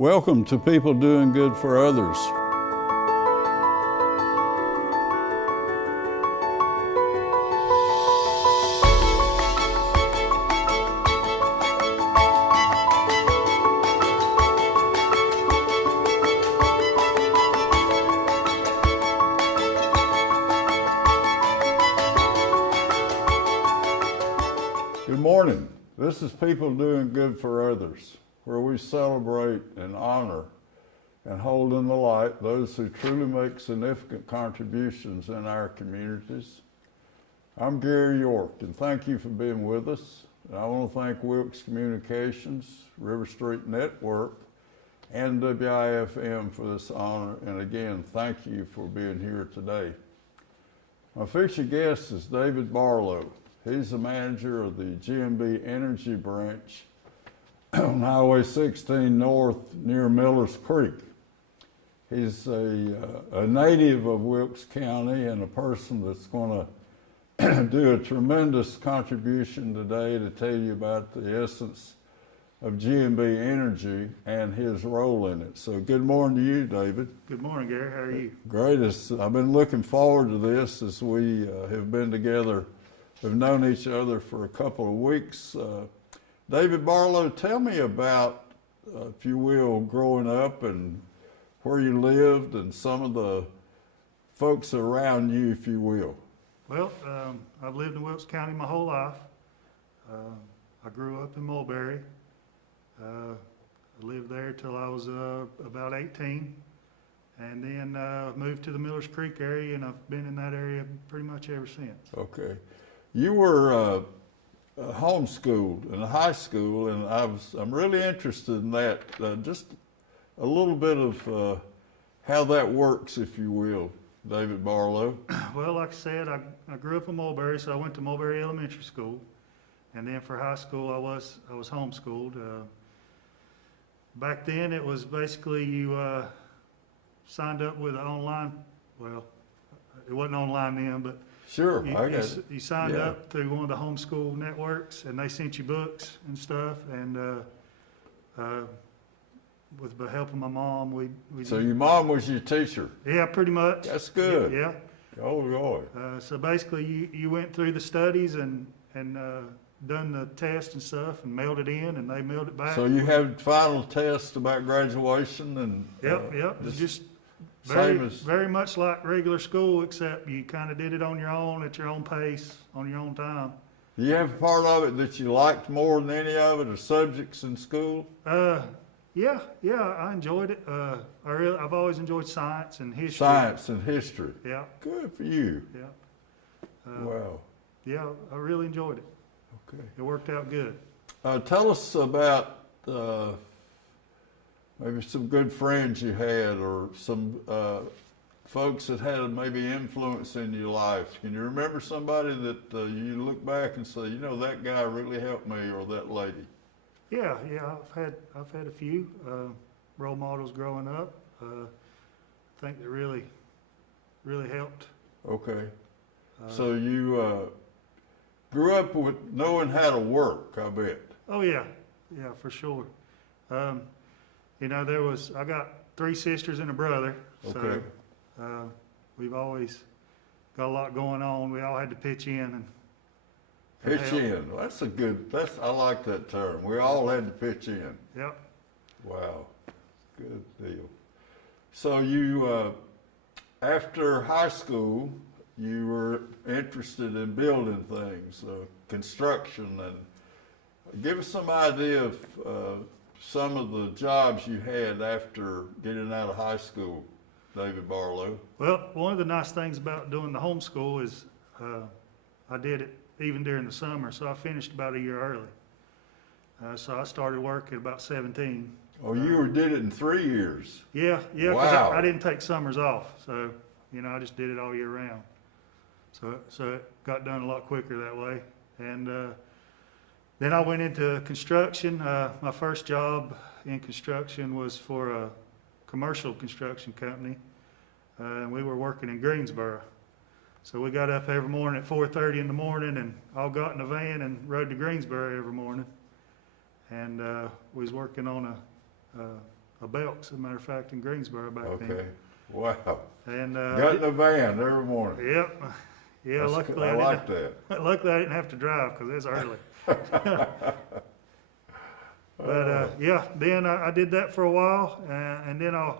Welcome to People Doing Good for Others. Good morning. This is People Doing Good for Others, where we celebrate and honor and hold in the light those who truly make significant contributions in our communities. I'm Gary York, and thank you for being with us. And I want to thank Wilkes Communications, River Street Network, and WIFM for this honor. And again, thank you for being here today. My featured guest is David Barlow. He's the manager of the GMB Energy Branch on Highway 16 North near Millers Creek. He's a native of Wilkes County and a person that's going to do a tremendous contribution today to tell you about the essence of GMB Energy and his role in it. So good morning to you, David. Good morning, Gary. How are you? Great. I've been looking forward to this as we have been together. We've known each other for a couple of weeks. David Barlow, tell me about, if you will, growing up and where you lived and some of the folks around you, if you will. Well, I've lived in Wilkes County my whole life. I grew up in Mulberry. I lived there till I was about 18, and then moved to the Millers Creek area, and I've been in that area pretty much ever since. Okay. You were homeschooled in high school, and I'm really interested in that. Just a little bit of how that works, if you will, David Barlow. Well, like I said, I grew up in Mulberry, so I went to Mulberry Elementary School, and then for high school I was homeschooled. Back then it was basically you signed up with an online. Well, it wasn't online then, but sure, you signed up through one of the homeschool networks, and they sent you books and stuff. And with the help of my mom, we So your mom was your teacher? Yeah, pretty much. That's good. Yeah. Oh, boy. So basically, you went through the studies and done the test and stuff, and mailed it in, and they mailed it back. So you had final tests about graduation and Yep. Just very much like regular school, except you kind of did it on your own, at your own pace, on your own time. Do you have a part of it that you liked more than any of it, or subjects in school? Yeah, I enjoyed it. I've always enjoyed science and history. Science and history. Yeah. Good for you. Yeah. Wow. Yeah, I really enjoyed it. Okay. It worked out good. Tell us about maybe some good friends you had, or some folks that had maybe influence in your life. Can you remember somebody that you look back and say, you know, that guy really helped me, or that lady? Yeah. I've had a few role models growing up. I think that really helped. Okay. So you grew up with knowing how to work, I bet. Oh yeah, for sure. You know, I got 3 sisters and a brother, Okay. so we've always got a lot going on. We all had to pitch in and Pitch help. in. I like that term. We all had to pitch in. Yep. Wow. Good deal. So you, after high school, you were interested in building things, construction, and give us some idea of some of the jobs you had after getting out of high school, David Barlow. Well, one of the nice things about doing the homeschool is I did it even during the summer, so I finished about a year early. So I started work at about 17. Oh, you did it in 3 years? Yeah, Wow. 'cause I didn't take summers off, so you know, I just did it all year round. So it got done a lot quicker that way. And then I went into construction. My first job in construction was for a commercial construction company, and we were working in Greensboro. So we got up every morning at 4:30 in the morning and all got in a van and rode to Greensboro every morning. And we was working on Belk's, as a matter of fact, in Greensboro back then. Okay. Wow. And Got in the van every morning. Yep. Yeah, That's luckily cool. I like that. luckily I didn't have to drive because it's early. But yeah, then I did that for a while, and then I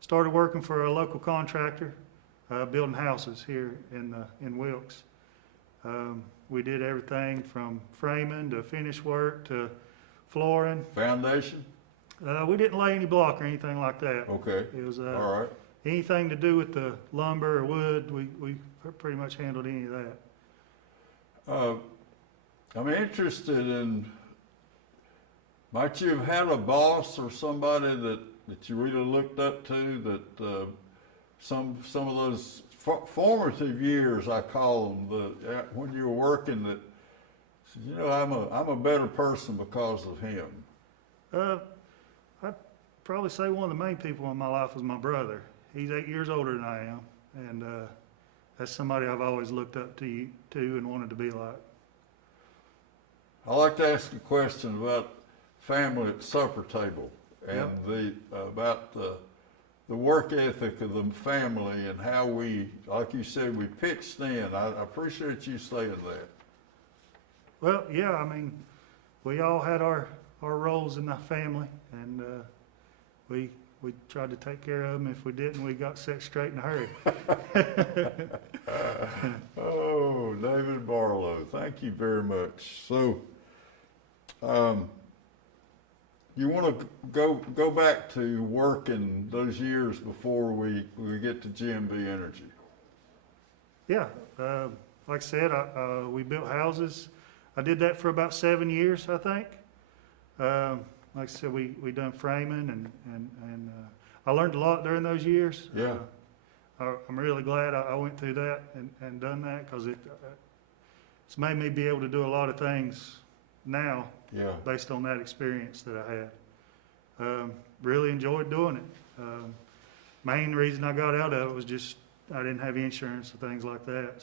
started working for a local contractor, building houses here in Wilkes. We did everything from framing to finish work to flooring. Foundation? We didn't lay any block or anything like that. Okay. It was All right. anything to do with the lumber or wood. We pretty much handled any of that. I'm interested in, might you have had a boss or somebody that you really looked up to, that some of those formative years, I call them, when you were working, that said, you know, I'm a better person because of him? I'd probably say one of the main people in my life was my brother. He's 8 years older than I am, and that's somebody I've always looked up to and wanted to be like. I like to ask a question about family at supper table and about the work ethic of the family and how we, like you said, we pitched in. I appreciate you saying that. Well, yeah, I mean, we all had our roles in the family, and we tried to take care of them. If we didn't, we got set straight in a hurry. Oh, David Barlow, thank you very much. So, you want to go back to working those years before we get to GMB Energy? Yeah, like I said, we built houses. I did that for about 7 years, I think. Like I said, we done framing, and I learned a lot during those years. Yeah. I'm really glad I went through that and done that, because it's made me be able to do a lot of things now. Yeah. Based on that experience that I had. Really enjoyed doing it. Main reason I got out of it was just I didn't have insurance and things like that.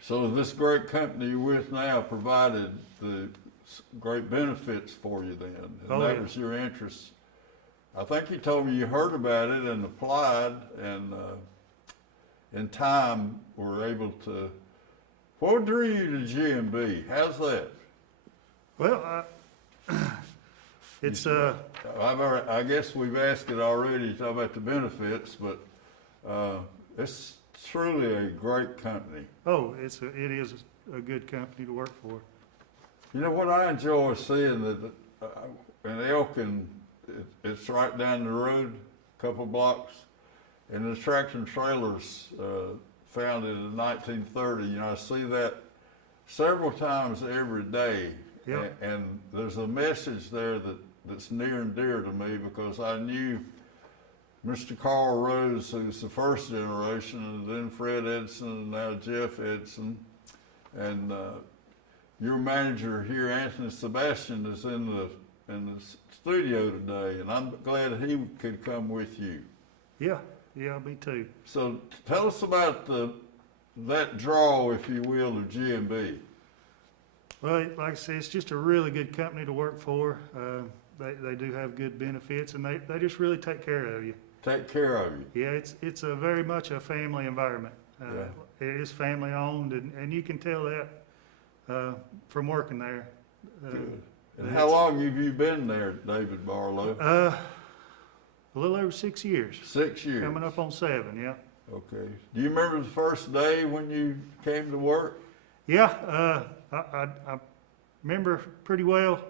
So this great company you're with now provided the great benefits for you then, and that was your interest. I think you told me you heard about it and applied, and in time were able to. What drew you to GMB? How's that? Well, it's I guess we've asked it already. Talk about the benefits, but it's truly a great company. Oh, it is a good company to work for. You know what I enjoy seeing that in Elkin, it's right down the road, a couple blocks, and the tractor and trailers founded in 1930. You know, I see that several times every day. Yep. And there's a message there that's near and dear to me, because I knew Mr. Carl Rose, who's the first generation, and then Fred Edson, and now Jeff Edson, and your manager here, Anthony Sebastian, is in the studio today, and I'm glad he could come with you. Yeah, me too. So tell us about that draw, if you will, of GMB. Well, like I said, it's just a really good company to work for. They do have good benefits, and they just really take care of you. Take care of you. Yeah, it's a very much a family environment. It is family owned, and you can tell that from working there. Good. And how long have you been there, David Barlow? A little over 6 years. 6 years. Coming up on 7, yeah. Okay. Do you remember the first day when you came to work? Yeah, I remember pretty well.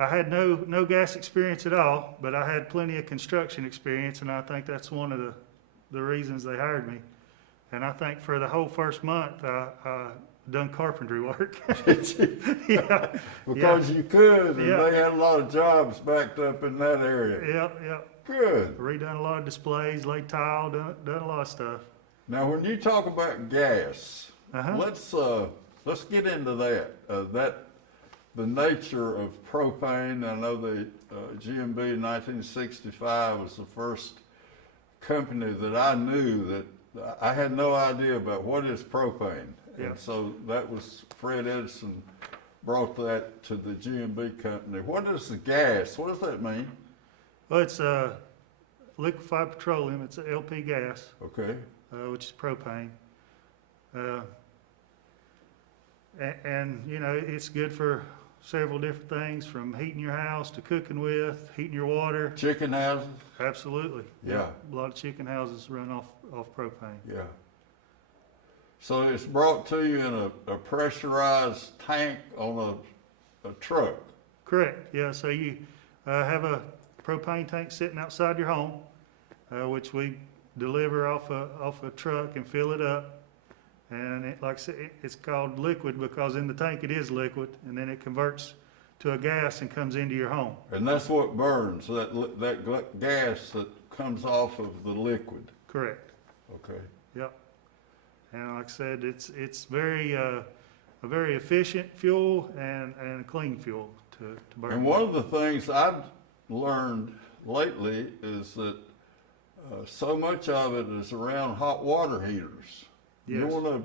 I had no gas experience at all, but I had plenty of construction experience, and I think that's one of the reasons they hired me. And I think for the whole first month, I done carpentry work. Yeah. Because you could, and they had a lot of jobs backed up in that area. Yeah. Good. Redone a lot of displays, laid tile, done a lot of stuff. Now, when you talk about gas, let's get into that. The nature of propane. I know the GMB in 1965 was the first company that I knew that I had no idea about what is propane. Yeah. And so that was Fred Edson brought that to the G&B company. What is the gas? What does that mean? Well, it's liquefied petroleum. It's a LP gas, Okay. which is propane. And, you know, it's good for several different things, from heating your house to cooking with, heating your water. Chicken houses? Absolutely. Yeah. A lot of chicken houses run off propane. Yeah. So it's brought to you in a pressurized tank on a truck. Correct. Yeah. So you have a propane tank sitting outside your home, which we deliver off a truck and fill it up. And like I said, it's called liquid because in the tank it is liquid, and then it converts to a gas and comes into your home. And that's what burns, that gas that comes off of the liquid. Correct. Okay. Yep. And like I said, it's very a very efficient fuel and a clean fuel to burn. And one of the things I've learned lately is that so much of it is around hot water heaters. Yes. You want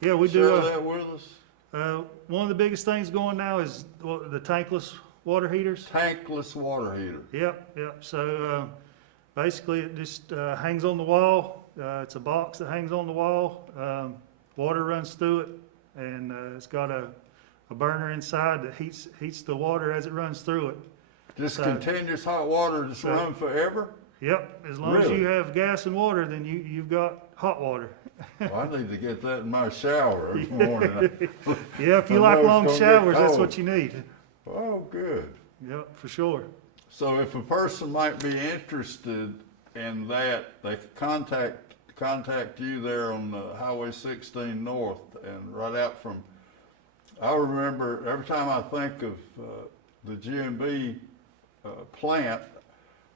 Yeah, we to share do. that with us? One of the biggest things going now is the tankless water heaters. Tankless water heater. Yep. So basically, it just hangs on the wall. It's a box that hangs on the wall. Water runs through it, and it's got a burner inside that heats the water as it runs through it. Just continuous hot water, just run forever? Yep. As long as you have gas and water, then you've got hot water. Well, I need to get that in my shower every morning. Yeah, if you I like know long it's gonna get showers, that's cold. what you need. Oh, good. Yep, for sure. So if a person might be interested in that, they could contact you there on Highway 16 North and right out from, I remember every time I think of the G&B plant,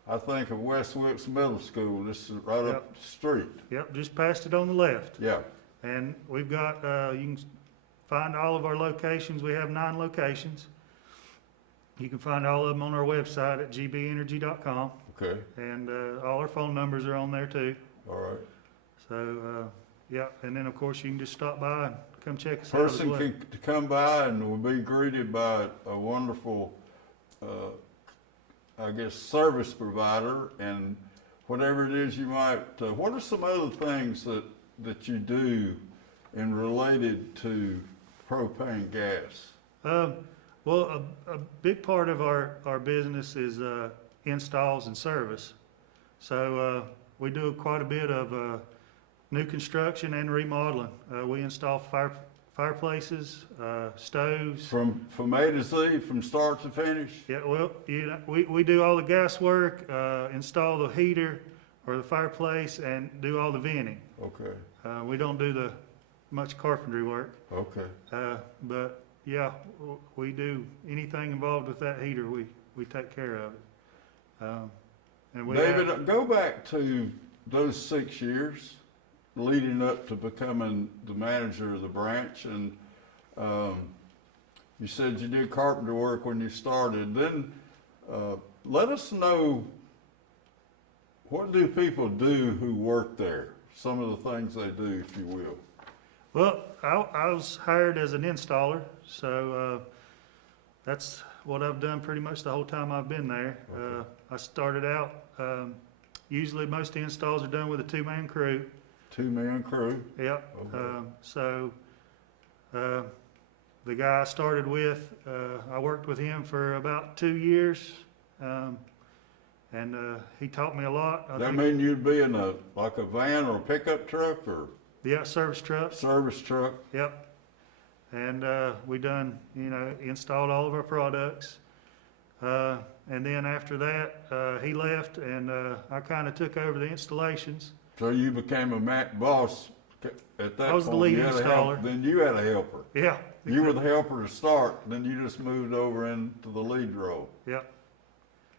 I think of West Wilkes Middle School. This is right up the street. Yep, just past it on the left. Yeah. And we've got, you can find all of our locations. We have 9 locations. You can find all of them on our website at gbenergy.com. Okay. And all our phone numbers are on there too. All right. So, yeah, and then of course you can just stop by and come check us out as Person well. can come by and will be greeted by a wonderful, I guess, service provider, and whatever it is you might. What are some other things that you do in related to propane gas? Well, a big part of our business is installs and service. So we do quite a bit of new construction and remodeling. We install fireplaces, stoves. From A to Z, from start to finish? Yeah, well, we do all the gas work, install the heater or the fireplace, and do all the venting. Okay. We don't do much carpentry work. Okay. But yeah, we do anything involved with that heater. We take care of it. And we David, go back to those 6 years leading up to becoming the manager of the branch, and you said you did carpenter work when you started. Then let us know, what do people do who work there? Some of the things they do, if you will. Well, I was hired as an installer, so that's what I've done pretty much the whole time I've been there. Okay. I started out, usually most of the installs are done with a 2-man crew. 2-man crew? Yep. Okay. So the guy I started with, I worked with him for about 2 years, and he taught me a lot. That mean you'd be in like a van or a pickup truck or Yeah, service truck. service truck? Yep. And we done, installed all of our products. And then after that, he left, and I kind of took over the installations. So you became a boss at that point? I was the lead You had a installer. Then you had a helper. Yeah. You were the helper to start, then you just moved over into the lead role. Yep.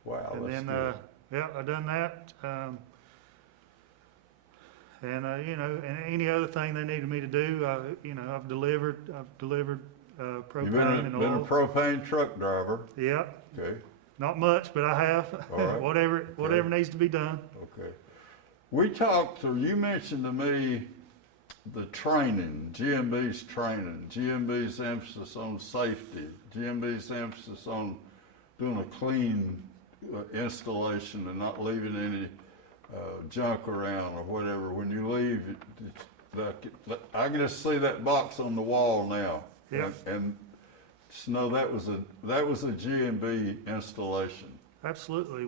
Wow, And that's then, good. yeah, I done that. And and any other thing they needed me to do, I've delivered You've propane and been a oil. propane truck driver. Yep. Okay, Not much, but I have. All right. Whatever needs to be done. okay. We talked, or you mentioned to me the training, GMB's training, GMB's emphasis on safety, GMB's emphasis on doing a clean installation and not leaving any junk around or whatever. When you leave, I can just see that box on the wall now. Yeah. And just know that was a GMB installation. Absolutely.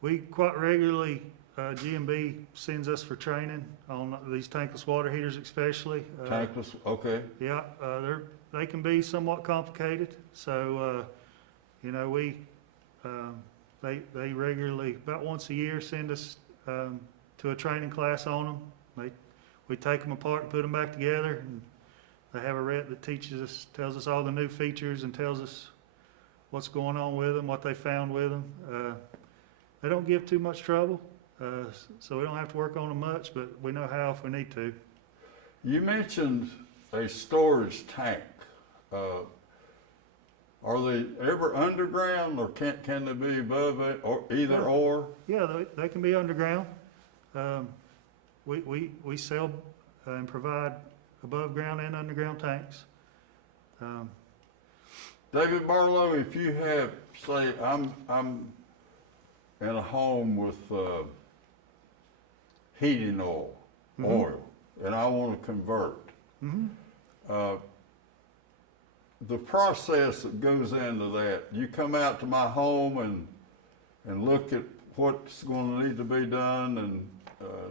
We quite regularly, GMB sends us for training on these tankless water heaters especially. Tankless, okay. Yeah, they can be somewhat complicated. So, you know, they regularly, about once a year, send us to a training class on them. We take them apart and put them back together, and they have a rep that teaches us, tells us all the new features and tells us what's going on with them, what they found with them. They don't give too much trouble, so we don't have to work on them much, but we know how if we need to. You mentioned a storage tank. Are they ever underground, or can they be above it, or either or? Yeah, they can be underground. We sell and provide above ground and underground tanks. David Barlow, if you have, say, I'm in a home with heating oil, and I want to convert. The process that goes into that, you come out to my home and look at what's going to need to be done, and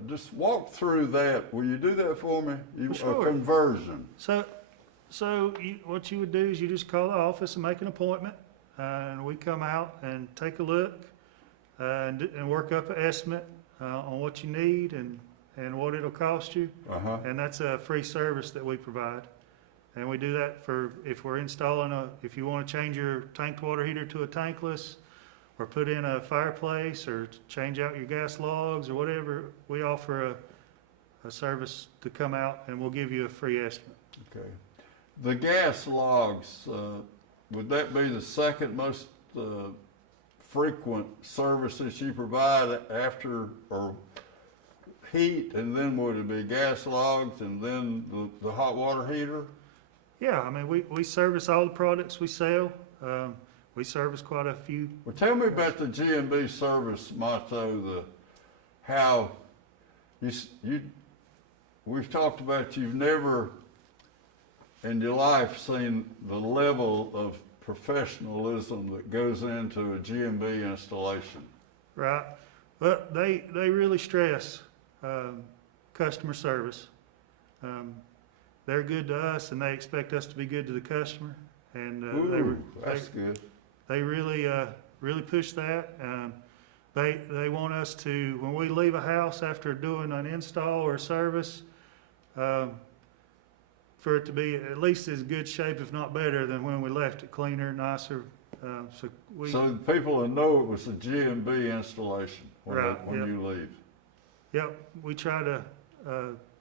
just walk through that. Will you do that for me? Sure. A conversion. So what you would do is you just call the office and make an appointment, and we come out and take a look and work up an estimate on what you need and what it'll cost you. And that's a free service that we provide. And we do that for if we're installing if you want to change your tanked water heater to a tankless, or put in a fireplace, or change out your gas logs, or whatever, we offer a service to come out, and we'll give you a free estimate. Okay. The gas logs, would that be the second most frequent services you provide after, or heat, and then would it be gas logs, and then the hot water heater? Yeah, I mean, we service all the products we sell. We service quite a few. Well, tell me about the GMB service motto, how we've talked about you've never in your life seen the level of professionalism that goes into a GMB installation. Right. But they really stress customer service. They're good to us, and they expect us to be good to the customer. And that's good. They really push that. They want us to, when we leave a house after doing an install or a service, for it to be at least as good shape, if not better, than when we left it, cleaner, nicer. So people will know it was a GMB installation when you leave. Yep, we try to.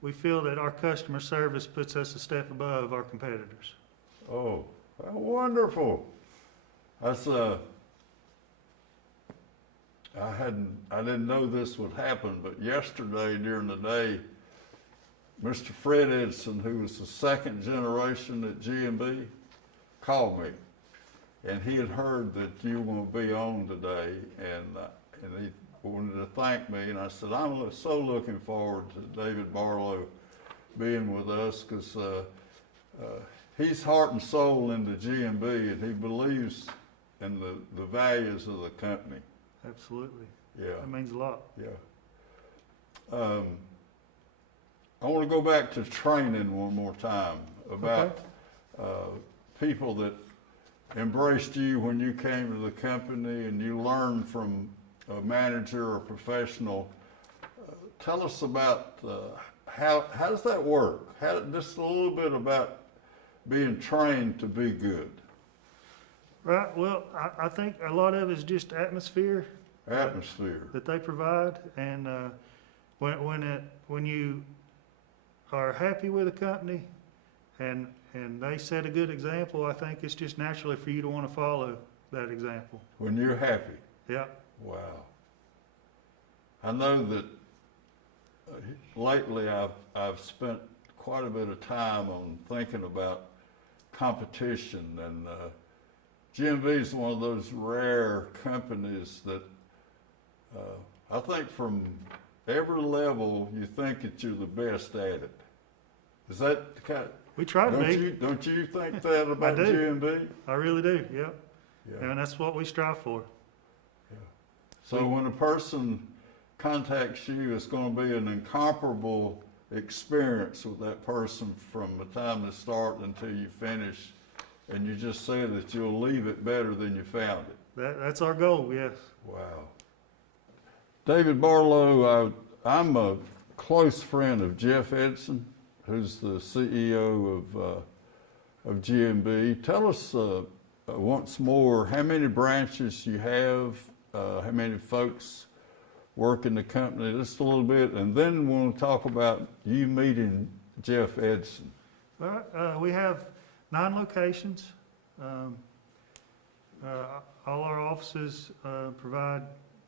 We feel that our customer service puts us a step above our competitors. Oh, wonderful! That's I didn't know this would happen, but yesterday during the day, Mr. Fred Edson, who was the second generation at GMB, called me, and he had heard that you were going to be on today, and he wanted to thank me, and I said, I'm so looking forward to David Barlow being with us, because he's heart and soul into GMB, and he believes in the values of the company. Absolutely. Yeah. That means a lot. Yeah. I want to go back to training one more time about people that embraced you when you came to the company and you learned from a manager or professional. Tell us about how does that work? Just a little bit about being trained to be good. Right. Well, I think a lot of it is just atmosphere. Atmosphere that they provide, and when you are happy with a company, and they set a good example, I think it's just naturally for you to want to follow that example. When you're happy. Yeah. Wow. I know that lately I've spent quite a bit of time on thinking about competition, and GMV is one of those rare companies that I think from every level you think that you're the best at it. Is that the kind? We try to be. Don't you think that about I do. GMV? I really do, yep. Yeah. And that's what we strive for. Yeah. So when a person contacts you, it's going to be an incomparable experience with that person from the time they start until you finish. And you just said that you'll leave it better than you found it. That's our goal, yes. Wow. David Barlow, I'm a close friend of Jeff Edson, who's the CEO of GMB. Tell us once more how many branches you have, how many folks work in the company, just a little bit, and then we'll talk about you meeting Jeff Edson. We have 9 locations. All our offices provide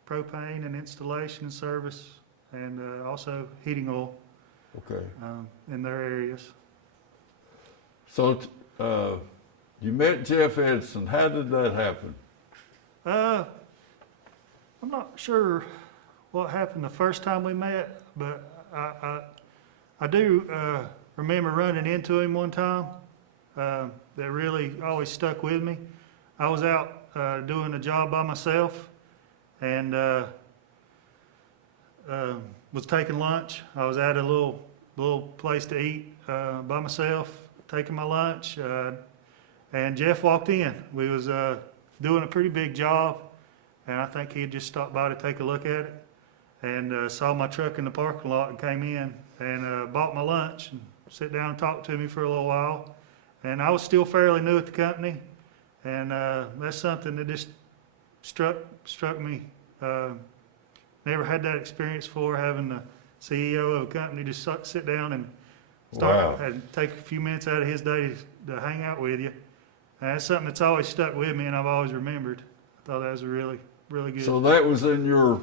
propane and installation service, and also heating oil. Okay. In their areas. So you met Jeff Edson. How did that happen? I'm not sure what happened the first time we met, but I do remember running into him one time. That really always stuck with me. I was out doing a job by myself, and was taking lunch. I was at a little place to eat by myself, taking my lunch, and Jeff walked in. We was doing a pretty big job, and I think he had just stopped by to take a look at it, and saw my truck in the parking lot and came in and bought my lunch and sit down and talked to me for a little while. And I was still fairly new at the company, and that's something that just struck me. Never had that experience before, having the CEO of a company just sit down and start and take a few minutes out of his day to hang out with you. And that's something that's always stuck with me, and I've always remembered. I thought that was a really, really good. So that was in your,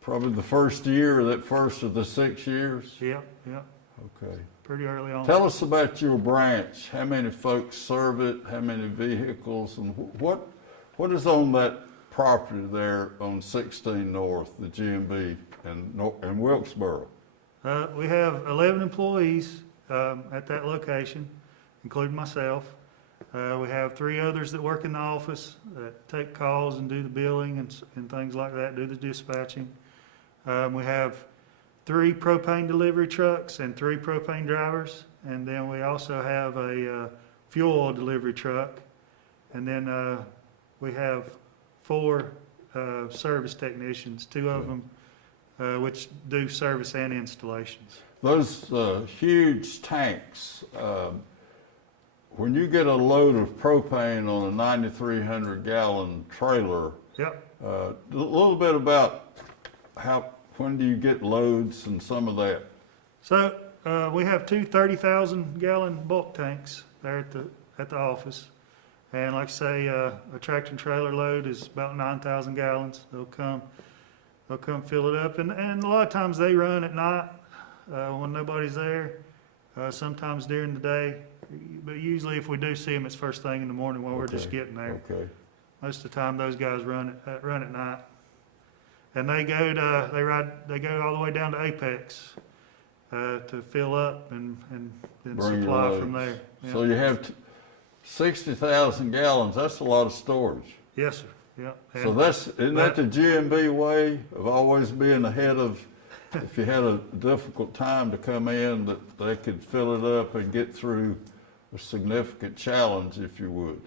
probably the first year, or that first of the 6 years? Yeah. Okay. Pretty early on. Tell us about your branch. How many folks serve it? How many vehicles? And what is on that property there on 16 North, the GMB, in Wilkesboro? We have 11 employees at that location, including myself. We have 3 others that work in the office that take calls and do the billing and things like that, do the dispatching. We have 3 propane delivery trucks and 3 propane drivers. And then we also have a fuel oil delivery truck. And then we have 4 service technicians, 2 of them which do service and installations. Those huge tanks, when you get a load of propane on a 9,300 gallon trailer, Yep. a little bit about when do you get loads and some of that? So we have 2 30,000 gallon bulk tanks there at the office. And like I say, a tractor and trailer load is about 9,000 gallons. They'll come fill it up. And a lot of times they run at night when nobody's there, sometimes during the day. But usually if we do see them, it's first thing in the morning when we're just getting there. Okay. Most of the time those guys run at night. And they go all the way down to Apex to fill up and then Bring supply from there. Yeah. So you have 60,000 gallons. That's a lot of storage. Yes, sir. Yeah. So isn't that the GMB way of always being ahead of, if you had a difficult time to come in, that they could fill it up and get through a significant challenge, if you would?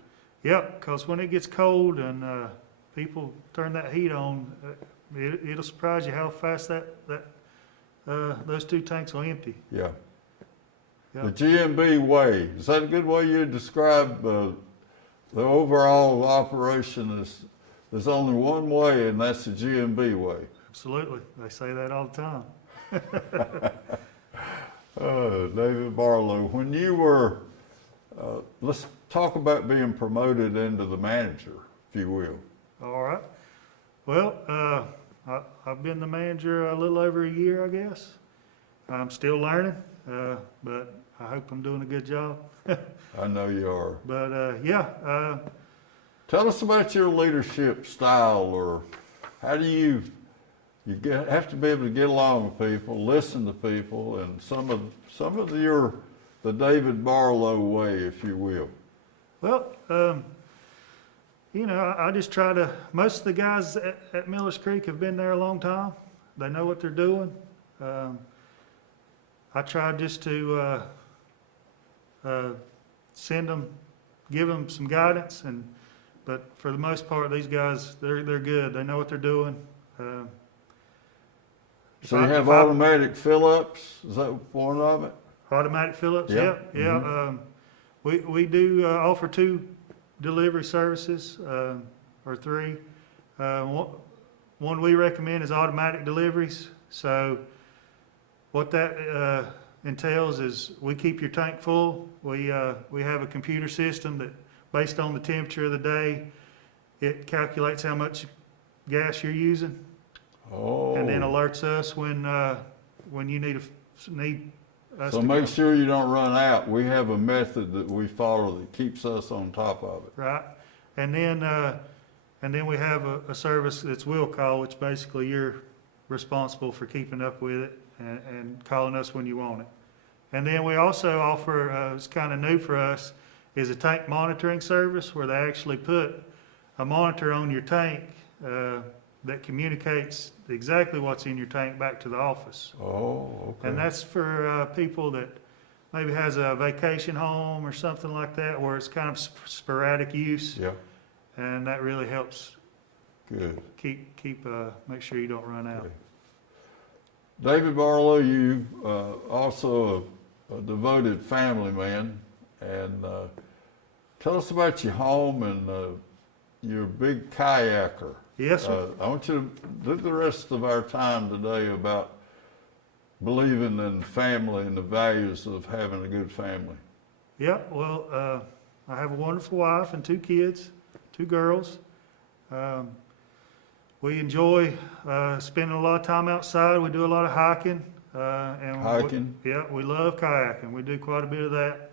Yep, because when it gets cold and people turn that heat on, it'll surprise you how fast those 2 tanks will empty. Yeah. Yep. The GMB way, is that a good way you describe the overall operation? There's only one way, and that's the GMB way. Absolutely. They say that all the time. David Barlow, when you were, let's talk about being promoted into the manager, if you will. All right. Well, I've been the manager a little over a year, I guess. I'm still learning, but I hope I'm doing a good job. I know you are. But yeah, Tell us about your leadership style, or how do you have to be able to get along with people, listen to people, and some of the David Barlow way, if you will. well, you know, I just try to. Most of the guys at Millers Creek have been there a long time. They know what they're doing. I try just to send them, give them some guidance, but for the most part, these guys they're good. They know what they're doing. So you have automatic fill-ups? Is that one of it? Automatic fill-ups. Yeah. Yeah. Mm-hmm. We do offer 2 delivery services or 3. One we recommend is automatic deliveries. So what that entails is we keep your tank full. We have a computer system that, based on the temperature of the day, it calculates how much gas you're using, and then alerts us when you need us. So to make go. sure you don't run out. We have a method that we follow that keeps us on top of it. Right, and then we have a service that's will call, which basically you're responsible for keeping up with it and calling us when you want it. And then we also offer, it's kind of new for us, is a tank monitoring service where they actually put a monitor on your tank that communicates exactly what's in your tank back to the office. Oh, okay. And that's for people that maybe has a vacation home or something like that, where it's kind of sporadic use. Yeah. And that really helps Good. make sure you don't run out. Okay. David Barlow, you also a devoted family man, and tell us about your home, and you're a big kayaker. Yes, sir. I want you to do the rest of our time today about believing in family and the values of having a good family. Yeah, well, I have a wonderful wife and 2 kids, 2 girls. We enjoy spending a lot of time outside. We do a lot of hiking. Hiking? We love kayaking. We do quite a bit of that.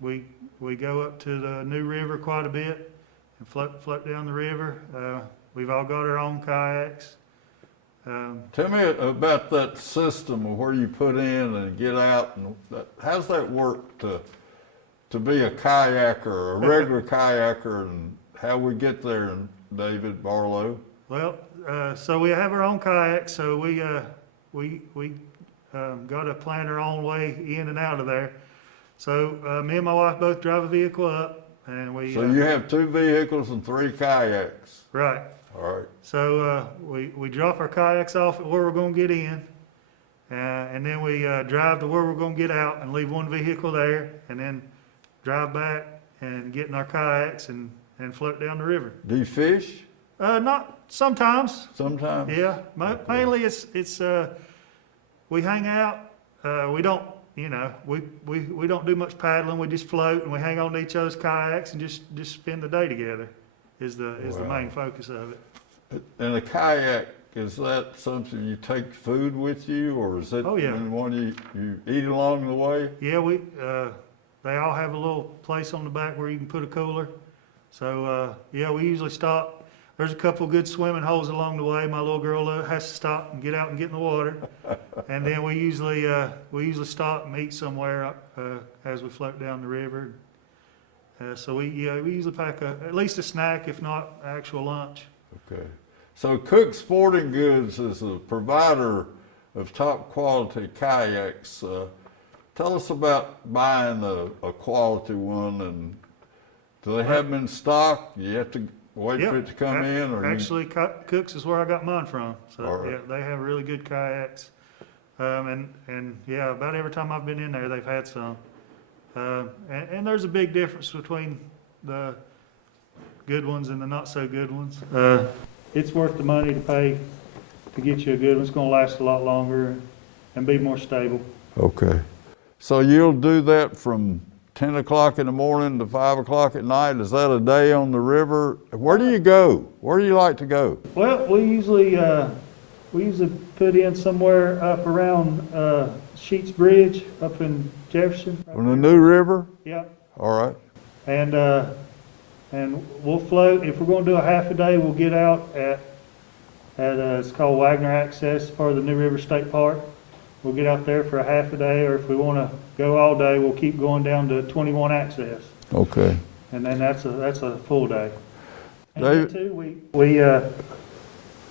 We go up to the New River quite a bit and float down the river. We've all got our own kayaks. Tell me about that system of where you put in and get out, and how's that work to be a kayaker, a regular kayaker, and how we get there, and David Barlow? Well, so we have our own kayaks, so we got to plan our own way in and out of there. So me and my wife both drive a vehicle up, and we. So you have 2 vehicles and 3 kayaks. Right. All right. So we drop our kayaks off at where we're going to get in, and then we drive to where we're going to get out and leave one vehicle there, and then drive back and get in our kayaks and float down the river. Do you fish? Not sometimes. Sometimes. Yeah, Okay. mainly it's we hang out. We don't, we don't do much paddling. We just float and we hang on to each other's kayaks and just spend the day together. Is the main focus of it. And a kayak, is that something you take food with you, or is it one you eat along the way? Yeah, they all have a little place on the back where you can put a cooler. So we usually stop. There's a couple good swimming holes along the way. My little girl has to stop and get out and get in the water. And then we usually stop and eat somewhere as we float down the river. So we usually pack at least a snack, if not actual lunch. Okay. So Cook Sporting Goods is a provider of top quality kayaks. Tell us about buying a quality one, and do they have them in stock? You have to wait for it to come in, or actually, Cook's is where I got mine from. So right. they have really good kayaks, and about every time I've been in there, they've had some. And there's a big difference between the good ones and the not so good ones. It's worth the money to pay to get you a good one. It's going to last a lot longer and be more stable. Okay. So you'll do that from 10 o'clock in the morning to 5 o'clock at night? Is that a day on the river? Where do you go? Where do you like to go? Well, we usually we usually put in somewhere up around, Sheets Bridge up in Jefferson. right On the there. New River? Yep. All right. And we'll float, if we're gonna do a half a day, we'll get out at, it's called Wagner Access, part of the New River State Park. We'll get out there for a half a day, or if we wanna go all day, we'll keep going down to 21 Access. Okay. And then that's a full day. And David- then too,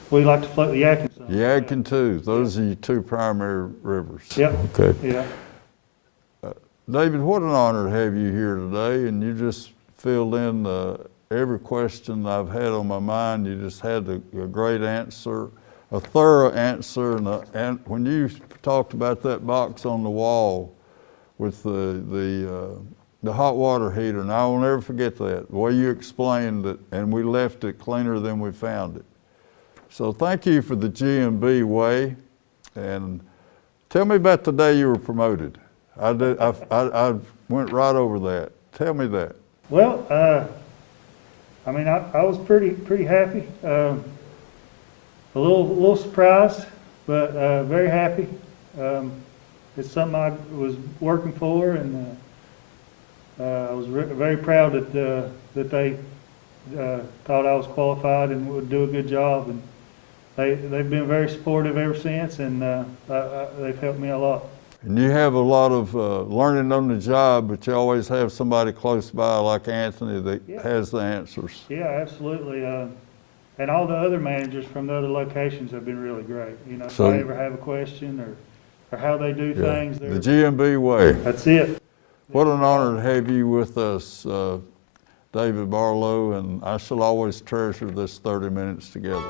we like to float the Yadkin some. Yadkin too. Those are your two primary rivers. Yep. Okay. Yeah. David, what an honor to have you here today, and you just filled in every question I've had on my mind. You just had a great answer, a thorough answer, and when you talked about that box on the wall with the hot water heater, and I will never forget that, the way you explained it, and we left it cleaner than we found it. So thank you for the G&B way, and tell me about the day you were promoted. I went right over that. Tell me that. Well, I mean, I was pretty happy. A little surprised, but very happy. It's something I was working for, and I was very proud that they thought I was qualified and would do a good job. And they've been very supportive ever since, and they've helped me a lot. And you have a lot of learning on the job, but you always have somebody close by like Anthony that has the answers. Yeah, absolutely. And all the other managers from the other locations have been really great. You know, if I ever have a question or how they do things. The G&B way. That's it. What an honor to have you with us, David Barlow, and I shall always treasure this 30 minutes together.